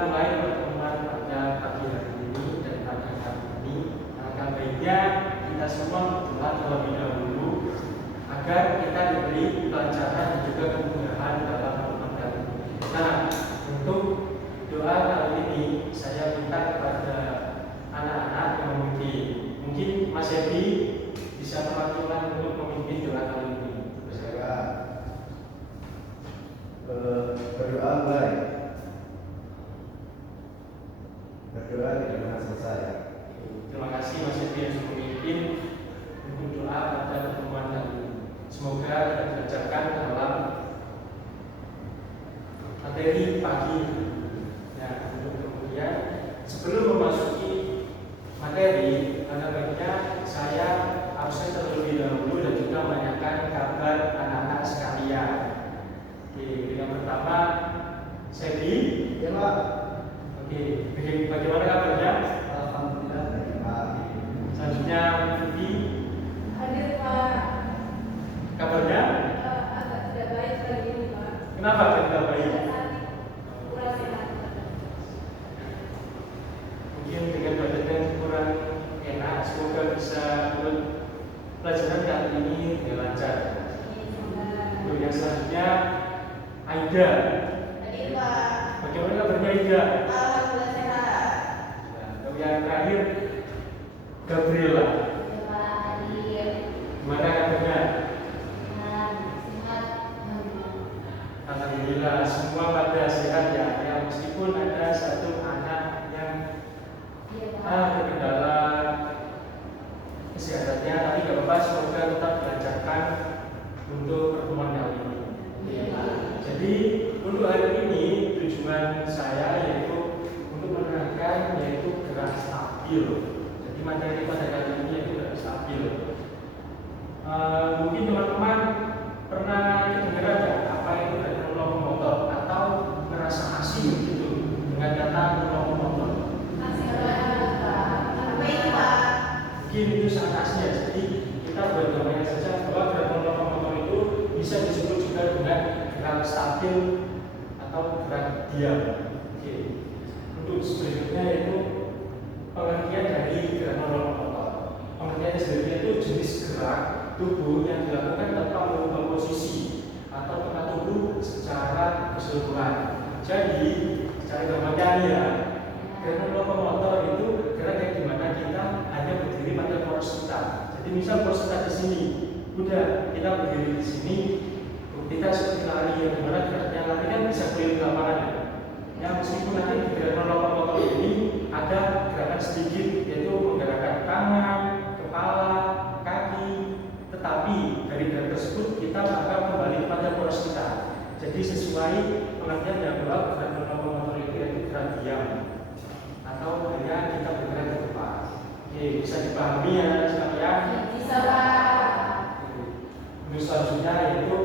mulai pertemuan pada pagi hari ini dan pada hari ini. Alangkah baiknya kita semua berdoa terlebih dahulu agar kita diberi kelancaran dan juga kemudahan dalam pertemuan kali ini. Nah, untuk doa kali ini saya minta kepada anak-anak yang mungkin Mas Edi bisa mewakilkan untuk memimpin doa kali ini. Saya berdoa mulai. Berdoa tidak pernah selesai. Terima kasih Mas Edi yang sudah memimpin untuk doa pada pertemuan kali ini. Semoga kita diajarkan dalam materi pagi. Nah, untuk kemudian sebelum memasuki materi, karena baiknya saya absen terlebih dahulu dan juga menanyakan kabar anak-anak sekalian. Oke, yang pertama, Sebi. Ya Pak. Oke, bagaimana kabarnya? Alhamdulillah baik Pak. Selanjutnya, Vivi. Hadir Pak. Kabarnya? Agak tidak baik hari ini Pak. Kenapa tidak baik? Kurang sehat. Mungkin dengan badan yang kurang enak, semoga bisa ikut pelajaran kali ini dengan lancar. Untuk yang selanjutnya, Aida. Hadir Pak. Bagaimana kabarnya Aida? Alhamdulillah sehat. Nah, yang terakhir, Gabriela. Ya Pak, hadir. Gimana kabarnya? Sehat. Alhamdulillah, semua pada sehat ya. Ya, meskipun ada satu anak yang terkendala kesehatannya, tapi gak apa-apa, semoga tetap dilancarkan untuk pertemuan kali ini. Jadi untuk hari ini tujuan saya yaitu untuk menerangkan yaitu gerak stabil. Jadi materi pada kali ini yaitu gerak stabil. Mungkin teman-teman pernah dengar ya apa itu gerakan lokomotor atau merasa asing gitu dengan kata lokomotor. Mungkin itu sangat asing ya. Jadi kita buat gambarnya saja bahwa gerakan lokomotor itu bisa disebut juga dengan gerak stabil atau gerak diam. Oke. Untuk selanjutnya yaitu pengertian dari gerakan lokomotor. Pengertian sebenarnya itu jenis gerak tubuh yang dilakukan tanpa mengubah posisi atau tempat tubuh secara keseluruhan. Jadi, secara gambarnya ya, gerakan lokomotor itu gerak yang dimana kita hanya berdiri pada poros kita. Jadi misal poros kita di sini, udah kita berdiri di sini, kita seperti lari yang dimana geraknya lari kan bisa keliling lapangan ya. Ya meskipun nanti di gerakan lokomotor ini ada gerakan sedikit yaitu menggerakkan tangan, kepala, kaki, tetapi dari gerakan tersebut kita akan kembali pada poros kita. Jadi sesuai pengertian yang bahwa gerakan lokomotor itu yaitu gerak diam atau hanya kita bergerak ke depan. Oke, bisa dipahami ya sekalian? Bisa Pak. Untuk selanjutnya yaitu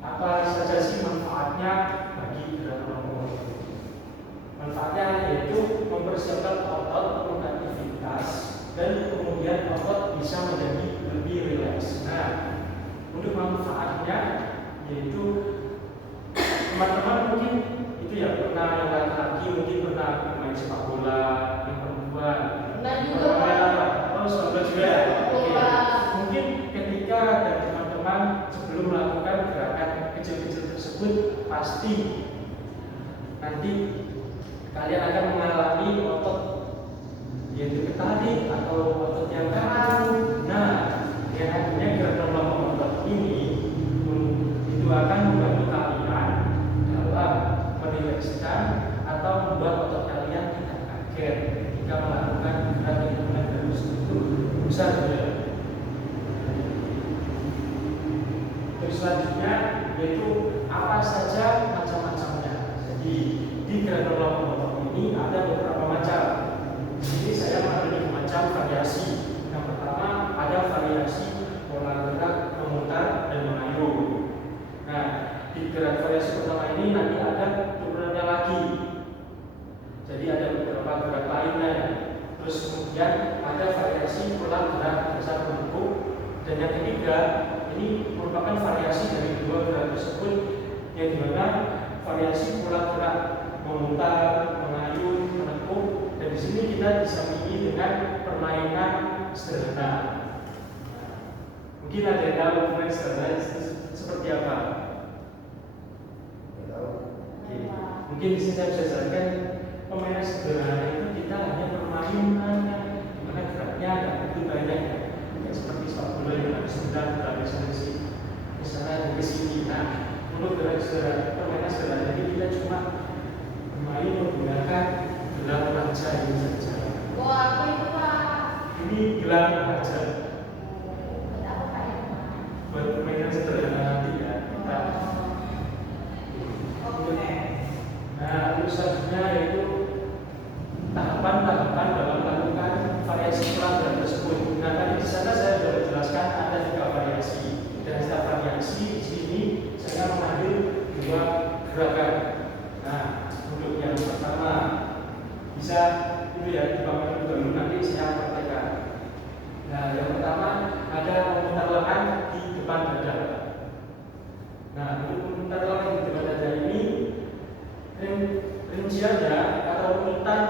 apa saja sih manfaatnya bagi gerakan lokomotor? Manfaatnya yaitu mempersiapkan otot untuk aktivitas dan kemudian otot bisa menjadi lebih rileks. Nah, untuk manfaatnya yaitu teman-teman mungkin itu ya pernah yang laki-laki mungkin pernah bermain sepak bola, yang perempuan. Pernah juga, Pak. Apa? Oh, sepak juga ya. Oke. Bola. Mungkin ketika dan teman-teman sebelum melakukan gerakan kecil-kecil tersebut pasti nanti kalian akan mengalami otot yaitu ketarik atau otot yang kaku. Nah, yang adanya gerakan lokomotor ini itu akan membantu kalian dalam merilekskan atau membuat otot kalian tidak kaget ketika melakukan gerakan yang terus itu besar ya. Terus selanjutnya yaitu apa saja macam-macamnya. Jadi di gerakan lokomotor ini ada beberapa macam. Jadi saya mengambil macam variasi. Yang pertama ada variasi pola gerak memutar dan mengayuh. Nah, di gerak variasi pertama ini nanti ada turunannya lagi. Jadi ada beberapa gerak lainnya. Terus kemudian ada variasi pola gerak besar menumpuk. Dan yang ketiga ini merupakan variasi dari dua gerak tersebut yang dimana variasi pola gerak memutar kita disampingi dengan permainan sederhana. Nah, mungkin ada yang tahu permainan sederhana itu seperti apa? Nggak tahu. Oke. Mungkin di sini saya bisa jelaskan permainan sederhana itu kita hanya permainan yang dimana geraknya ada begitu banyak, kayak seperti sepak bola yang harus sedang berlari misalnya ke sini. Nah, untuk gerak sederhana, permainan sederhana ini kita cuma bermain menggunakan gelang raja ini saja. Wah, apa itu Pak? Ini gelang raja Buat apa Pak ya? buat permainan sederhana nanti ya kita. Oke. Nah, terus selanjutnya yaitu tahapan-tahapan dalam melakukan variasi pelajaran tersebut. Nah, tadi di sana saya sudah menjelaskan ada 3 variasi, dan setiap variasi di sini saya mengambil 2 gerakan. Nah, untuk yang pertama bisa itu ya dipakai dulu, nanti saya praktekkan. Nah, yang pertama ada memutar lengan di depan dada. Nah, untuk memutar lengan di depan dada ini rinciannya atau urutan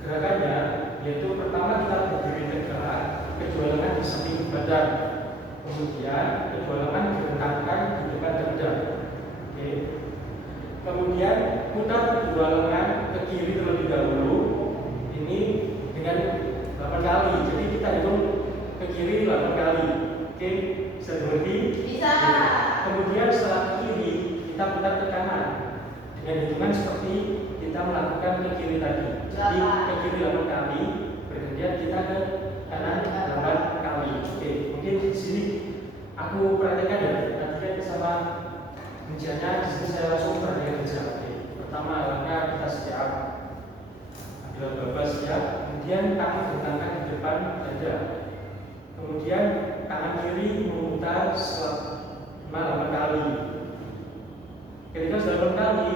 gerakannya yaitu pertama kita berdiri tegak, kedua lengan di samping badan, kemudian kedua lengan direntangkan di depan dada. Oke. Kemudian putar kedua lengan ke kiri terlebih dahulu, ini dengan 8 kali. Jadi kita hitung ke kiri 8 kali. Oke, bisa berhenti? Bisa. Kemudian setelah ke kiri kita putar ke kanan dengan hitungan seperti kita melakukan ke kiri tadi. Jadi ke kiri 8 kali, bergantian kita ke kanan 8 kali. Oke, mungkin di sini aku praktekkan ya. Nanti kan sama rinciannya di sini saya langsung perhatikan saja. Oke. Pertama langkah kita siap, ambil babas siap, kemudian tangan bertangkan di depan dada. Kemudian tangan kiri memutar selama 8 kali. Ketika sudah 8 kali,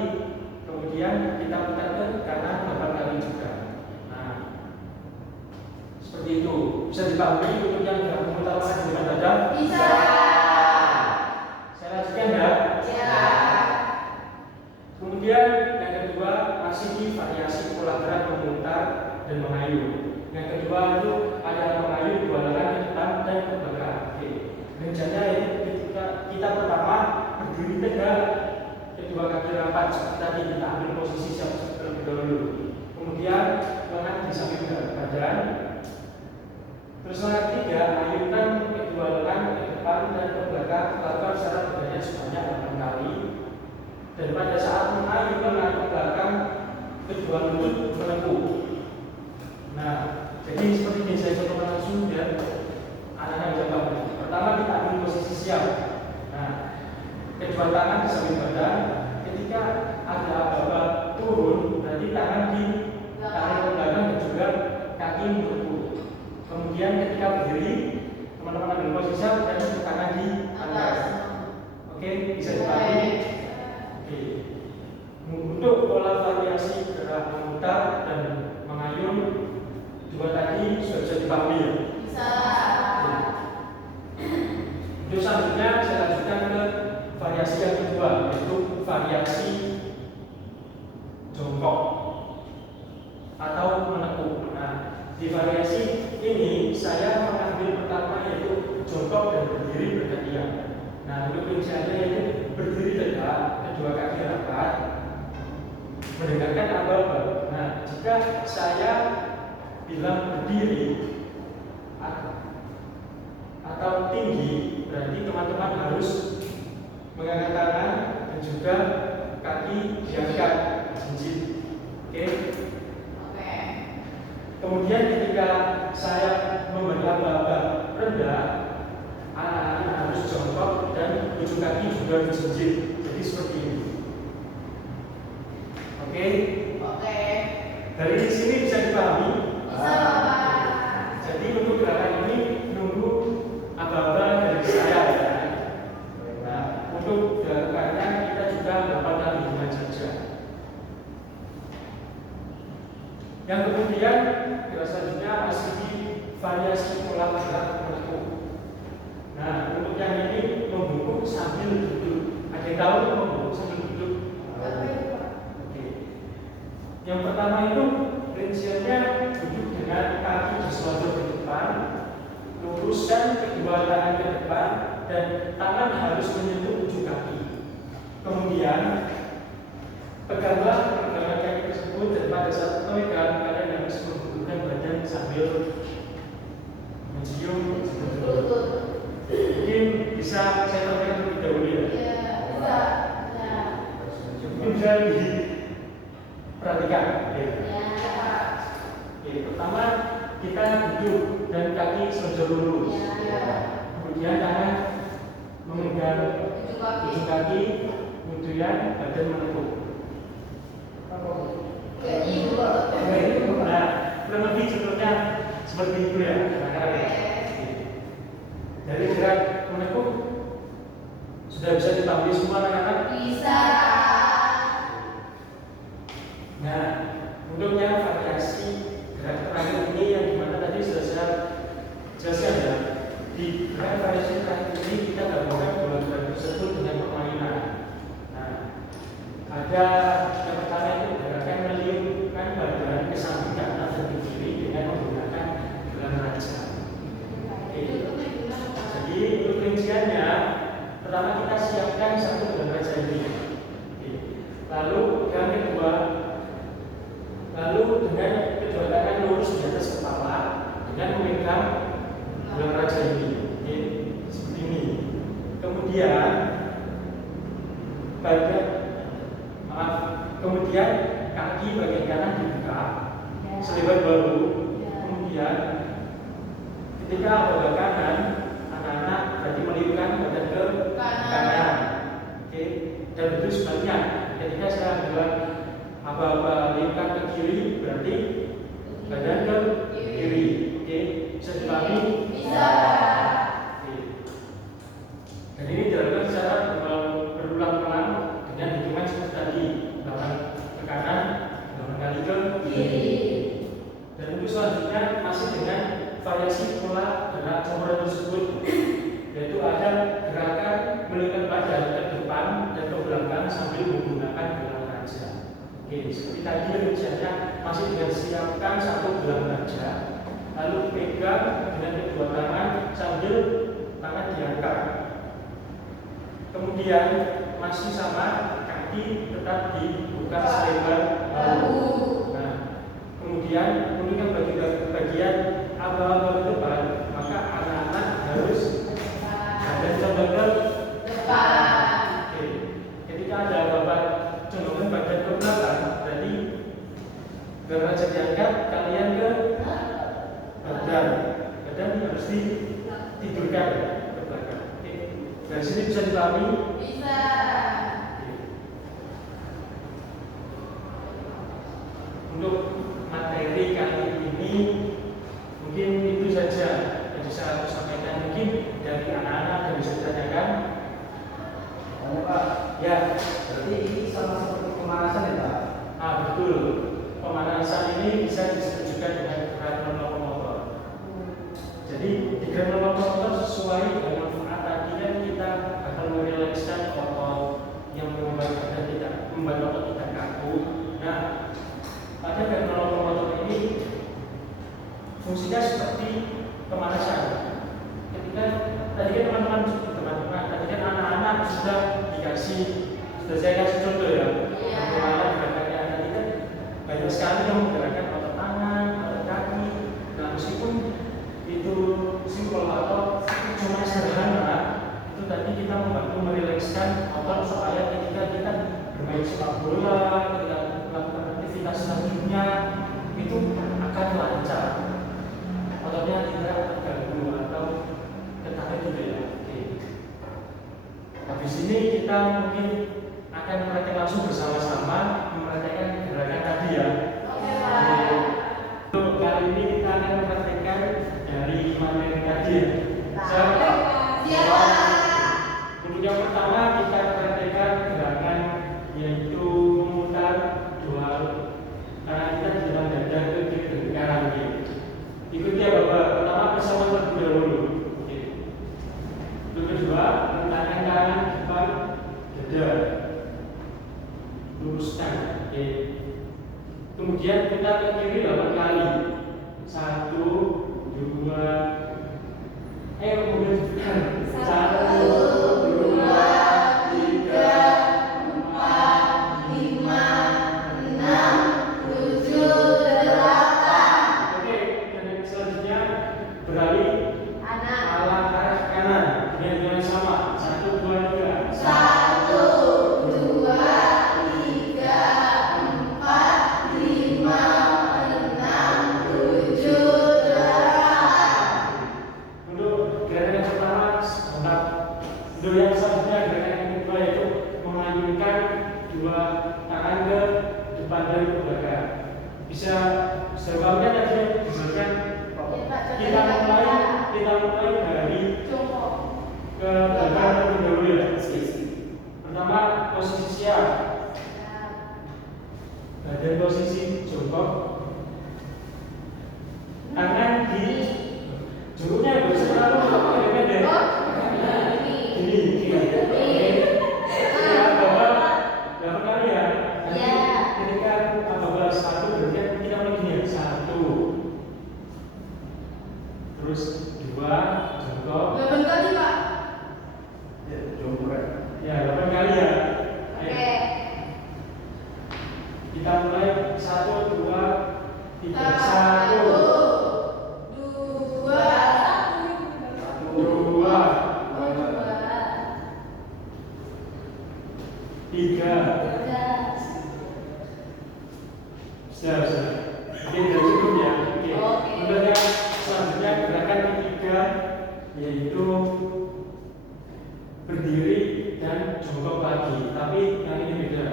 kemudian kita putar ke kanan 8 kali juga. Nah, seperti itu. Bisa dipahami untuk yang tidak memutar tangan di depan dada? Bisa. Saya lanjutkan ya. Ya. Kemudian yang kedua masih di variasi pola gerak memutar dan mengayun. Yang kedua itu ada mengayun 2 lengan ke depan dan ke belakang. Oke. Rencana itu ketika kita pertama berdiri tegak, kedua kaki rapat seperti tadi kita ambil posisi siap terlebih dahulu. Kemudian lengan di samping badan. Terus langkah ketiga ayunkan kedua lengan ke depan dan ke belakang, lakukan secara bergantian sebanyak 8 kali. Dan pada saat mengayun lengan ke belakang, kedua lutut menekuk. Nah, jadi seperti ini saya contohkan langsung dan anak-anak bisa paham. Pertama kita ambil posisi siap. Nah, kedua tangan di samping badan. Ketika ada aba-aba turun, berarti tangan di tarik ke belakang dan juga kaki menekuk. Kemudian ketika berdiri, teman-teman ambil posisi siap dan tangan di atas. Oke, bisa dipahami. Oke. Untuk pola variasi gerak memutar dan mengayun 2 tadi sudah bisa dipahami ya? Bisa. Untuk selanjutnya saya lanjutkan ke variasi yang kedua, yaitu variasi jongkok atau menekuk. Nah, di variasi ini saya mengambil pertama yaitu jongkok dan berdiri bergantian. Nah, untuk rinciannya yaitu berdiri tegak, kedua kaki rapat, mendekatkan aba-aba. Nah, jika saya bilang berdiri atau tinggi, berarti teman-teman harus mengangkat tangan dan juga kaki diangkat jinjit. Oke? Oke. Kemudian ketika saya memberi aba-aba rendah, anak-anak harus jongkok dan ujung kaki juga dijinjit. Jadi seperti ini. Oke? Oke. Dari sini bisa dipahami? Bisa Bapak. Jadi untuk gerakan ini nunggu aba-aba dari saya ya. Nah, untuk gerakannya kita juga 8 kali dengan saja. Yang kemudian gerak selanjutnya masih di variasi pola gerak menekuk. Nah, untuk yang ini membungkuk sambil duduk. Ada yang tahu membungkuk sambil duduk? Apa itu Pak? Oke. Yang pertama itu rinciannya duduk dengan kaki diselonjor ke depan, luruskan kedua tangan ke depan, dan tangan harus menyentuh ujung kaki. Kemudian peganglah pergelangan kaki tersebut, dan pada saat pemegang kalian harus menghubungkan badan sambil mencium lutut. Mungkin bisa saya sampaikan terlebih dahulu ya. Iya, bisa. Nah. Mungkin bisa diperhatikan. Ya. Oke, pertama kita duduk dan kaki selonjor lurus. Ya. Kemudian tangan memegang ujung kaki, kemudian badan menekuk. Nah, kurang lebih contohnya seperti itu ya. Dari gerak menekuk sudah bisa dipahami semua anak-anak? Bisa. Nah, untuk yang variasi gerak terakhir ini yang dimana tadi sudah saya jelaskan ya. Di gerak variasi terakhir ini kita gabungkan dua gerak tersebut dengan permainan. Nah, ada yang pertama itu gerakan meliupkan badan ke samping kanan dan ke kiri dengan menggunakan gelang raja. Oke. Jadi untuk rinciannya, pertama kita siapkan satu gelang raja ini. Oke. Lalu yang kedua, dengan kedua tangan lurus di atas kepala dengan memegang gelang raja ini. Oke. Seperti ini. Kemudian kemudian kaki bagian kanan dibuka selebar bahu. Kemudian ketika aba kanan, anak-anak berarti meliupkan badan ke kanan. Oke. Dan itu sebaliknya. Ketika saya bilang aba-aba liupkan ke kiri, berarti badan ke kiri. Oke. Bisa dipahami? Bisa. Oke. Dan ini dilakukan secara berulang-ulang dengan hitungan seperti tadi, 8 ke kanan, 8 kali ke kiri. Dan untuk selanjutnya masih dengan variasi pola gerak campuran tersebut, yaitu ada gerakan melihat badan ke depan dan ke belakang sambil menggunakan gelang raja. Oke, seperti tadi rinciannya masih dengan siapkan satu gelang raja, lalu pegang dengan kedua tangan sambil tangan diangkat. Kemudian masih sama, kaki tetap dibuka selebar bahu. Nah, kemudian untuk yang bagian aba-aba ke depan, maka anak-anak harus badan condong ke depan. Oke. Ketika ada aba-aba condongkan badan ke belakang, berarti gelang raja diangkat, kalian ke badan harus ditidurkan ke belakang. Oke. Dari sini bisa dipahami? Bisa. Untuk materi kali ini mungkin itu saja yang bisa aku sampaikan. Mungkin dari anak-anak yang bisa ditanyakan. Pak, Ya, berarti ini sama seperti pemanasan ya Pak? betul. Pemanasan ini bisa disebut juga dengan gerakan lokomotor. Jadi di gerakan lokomotor sesuai dengan manfaat tadi kan kita akan merilekskan otot yang membuat otot kita kaku. Nah, pada gerakan lokomotor ini fungsinya seperti pemanasan. Ketika tadi kan teman-teman tadi kan anak-anak sudah saya kasih contoh ya. Bagaimana gerakannya tadi kan banyak sekali yang menggerakkan otot tangan, otot kaki. Nah, meskipun itu simpel atau cuma sederhana, itu tadi kita membantu merilekskan otot supaya ketika kita bermain sepak bola, ketika melakukan aktivitas selanjutnya itu akan lancar. Ototnya tidak terganggu atau tertarik juga ya. Oke. Habis ini kita mungkin akan praktek langsung bersama-sama mempraktekkan gerakan tadi ya. Oke, Pak. Untuk kali ini kita akan mempraktekkan dari materi tadi ya. Siap. Untuk yang pertama kita praktekkan gerakan yaitu memutar dua tangan kita di dalam dada ke kiri dan ke kanan. Ikuti ya Bapak. Pertama bersama terlebih dahulu. Oke. Untuk kedua, tangan kanan depan dada. Untuk Kemudian kita ke kiri 8 kali. 1, 2, ayo kemudian 1, 2, 3, 4, 5, 6, 7, 8. Oke, dan selanjutnya beralih Kanan. arah kanan dengan yang sama. 1, 2, 3. 1, 2, 3, 4, 5, 6, 7, 8. Untuk gerakan yang pertama sebentar. Untuk yang selanjutnya gerakan yang kedua yaitu mengayunkan dua tangan ke depan dan ke belakang. Bisa sebabnya tadi misalkan Ya, Pak, kita mulai dari jongkok. ke belakang terlebih dahulu ya. Pertama posisi siap, badan posisi jongkok, tangan di jongkoknya bisa terlalu pendek. Ini, ya bapak, berapa kali ya? Nanti Ya. ketika bapak 1 berarti kita mulai gini ya, 1, terus 2, jongkok, 8 kali, Pak. Ya, jongkok. ya 8 kali ya. Ayo, Oke. kita mulai 1, 2, 3, 1, 1, 2, 2, 3. Sudah. Oke, sudah cukup ya. Oke. Oke. Untuk yang selanjutnya gerakan ketiga yaitu berdiri dan jongkok lagi. Tapi yang ini beda.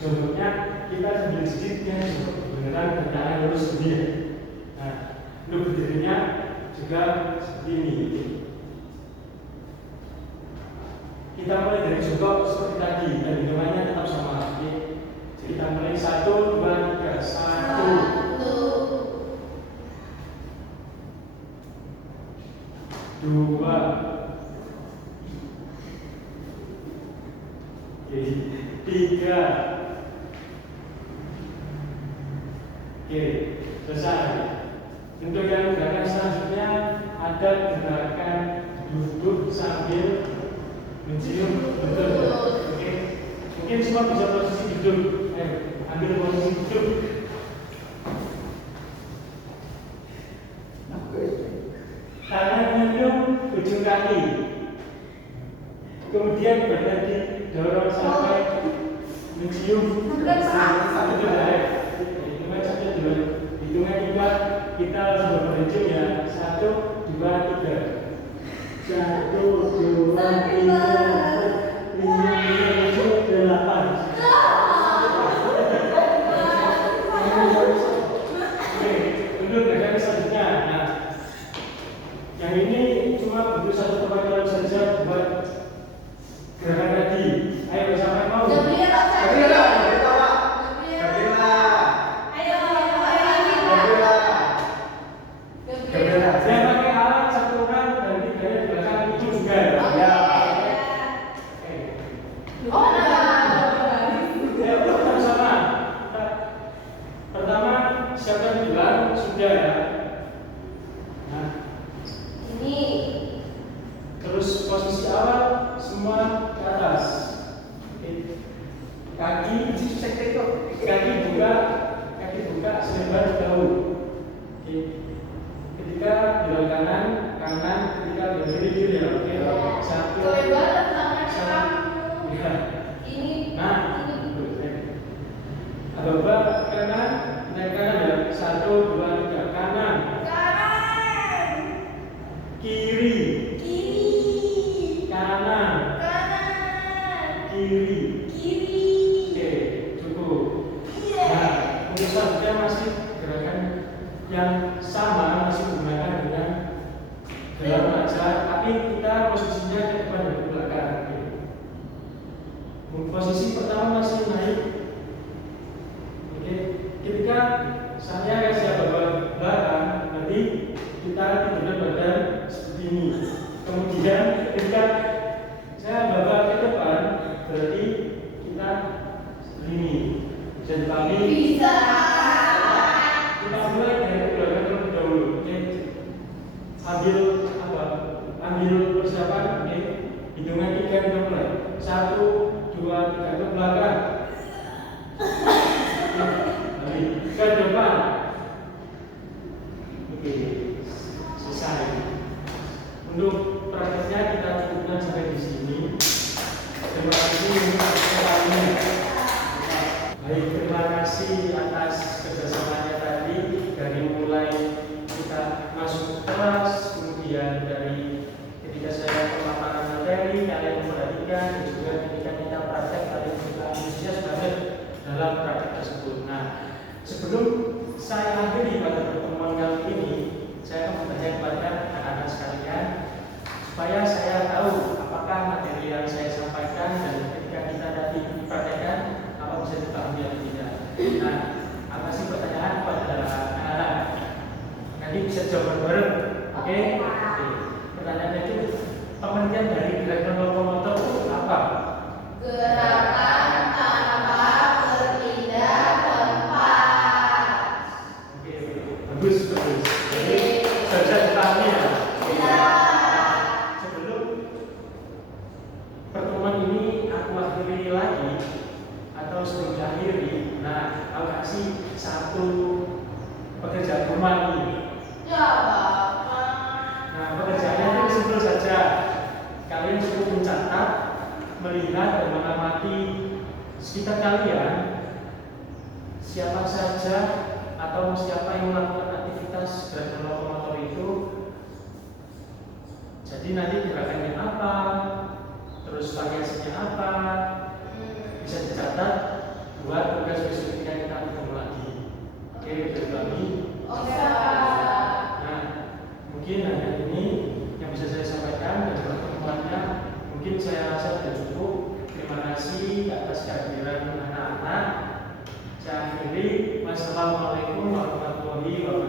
Jongkoknya kita sambil sedikitnya beneran bertahan lurus begini. Nah, untuk berdirinya juga seperti ini. Kita mulai dari jongkok seperti tadi dan hitungannya tetap sama. Oke. Kita mulai 1, 2, 3, 1, 2, oke, 3, oke, selesai. Untuk yang gerakan selanjutnya ada gerakan duduk sambil mencium betul. Oke, mungkin semua bisa posisi duduk. Ambil posisi duduk. Tangan menunjuk ujung kaki. Kemudian badan didorong sampai mencium. Betul ya. Hitungan sampai dua. Hitungan juga kita harus berhitung ya. 1, 2, 3. 1, 2, 3, 4, 5, 6, 7, 8. Oke, untuk gerakan selanjutnya. Nah, yang ini cuma butuh satu perwakilan saja buat gerakan tadi. Ayo bersama mau. Saya pakai alat satu orang dan tiganya di belakang itu juga. Ya. Oke. Ayo kita bersama. Pertama siapkan gelang sudah ya. Nah, terus posisi awal semua ke atas. Oke. Kaki buka selebar jauh. Oke. Ketika bilang kanan, ketika bilang kiri ya. Oke. 1. Ya. Nah, ababa kanan, naik kanan ya. 1, 2, 3, kanan, kiri, kanan, kiri. Oke, cukup. Nah, untuk selanjutnya masih gerakan yang sama, masih menggunakan dengan gelang aja, tapi kita posisinya ke depan dan ke belakang. Oke. Posisi pertama masih naik. Oke, ketika saya kasih ababa belakang, nanti kita tidurkan badan seperti ini. Kemudian ketika saya ababa ke depan, berarti kita seperti ini. Bisa dipahami? Bisa. ke depan. Oke, selesai. Untuk prakteknya kita cukupkan sampai di sini. Terima kasih untuk perhatiannya. Baik, terima kasih atas kerjasamanya tadi, dari mulai kita masuk kelas, kemudian dari ketika saya pemaparan materi kalian memperhatikan, dan juga ketika kita praktek kalian juga antusias banget dalam praktek tersebut. Nah, sebelum saya akhiri pada pertemuan kali ini, saya akan bertanya kepada anak-anak sekalian supaya saya tahu apakah materi yang saya sampaikan dan ketika kita tadi dipraktekkan apa bisa dipahami atau tidak. Nah, apa sih pertanyaan kepada anak-anak? Nanti bisa jawab bareng, oke? Oke. Pertanyaannya itu pengertian dari gerakan lokomotor itu apa? Gerakan tanpa berpindah tempat. Oke, bagus. Jadi bisa dipahami ya. Sebelum pertemuan ini aku akhiri lagi atau sebelum diakhiri, nah aku kasih satu pekerjaan rumah ini. Ya, Bapak. Nah, pekerjaannya itu simpel saja. Kalian cukup mencatat, melihat dan mengamati sekitar kalian siapa saja atau siapa yang melakukan aktivitas gerakan lokomotor itu. Jadi nanti gerakannya apa, terus variasinya apa, bisa dicatat buat tugas besok ketika kita ketemu lagi. Oke, udah kami. Oke, Bapak. Nah, mungkin hanya ini yang bisa saya sampaikan dan pertemuannya mungkin saya rasa sudah cukup. Terima kasih atas kehadiran anak-anak. Saya akhiri. Wassalamualaikum warahmatullahi wabarakatuh.